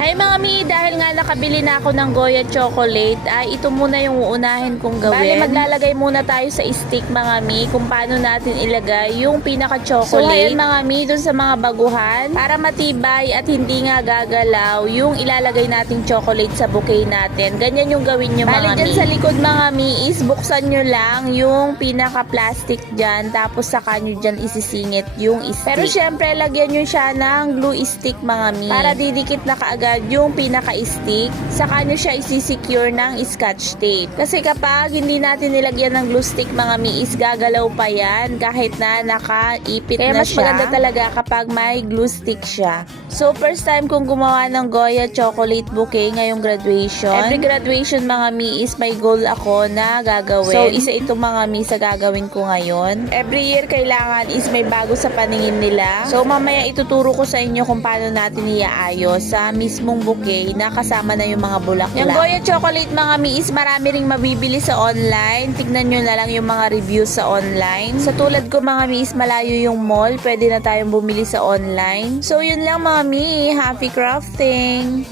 Hi mga mi, dahil nga nakabili na ako ng Goya chocolate, ay ito muna yung uunahin kong gawin. Bale, maglalagay muna tayo sa stick mga mi kung paano natin ilagay yung pinaka-chocolate. So ayan mga mi, dun sa mga baguhan, para matibay at hindi nga gagalaw yung ilalagay nating chocolate sa bouquet natin. Ganyan yung gawin nyo mga mi. Bale, dyan sa likod mga mi is buksan nyo lang yung pinaka-plastic dyan, tapos saka nyo dyan isisingit yung stick. Pero syempre, lagyan nyo siya ng glue stick mga mi, para didikit na kaagad yung pinaka-stick, saka nyo siya isi-secure ng scotch tape. Kasi kapag hindi natin nilagyan ng glue stick mga mi, is gagalaw pa yan kahit na nakaipit na siya. Kaya mas maganda talaga kapag may glue stick siya. So first time kong gumawa ng Goya chocolate bouquet ngayong graduation. Every graduation mga mi is may goal ako na gagawin. So isa ito mga mi sa gagawin ko ngayon. Every year kailangan is may bago sa paningin nila. So mamaya ituturo ko sa inyo kung paano natin iaayos sa mismong bouquet na kasama na yung mga bulaklak. Yung Goya chocolate mga mi is marami ring mabibili sa online. Tignan nyo na lang yung mga reviews sa online. Sa tulad ko mga mi is malayo yung mall. Pwede na tayong bumili sa online. So yun lang mga mi. Happy crafting!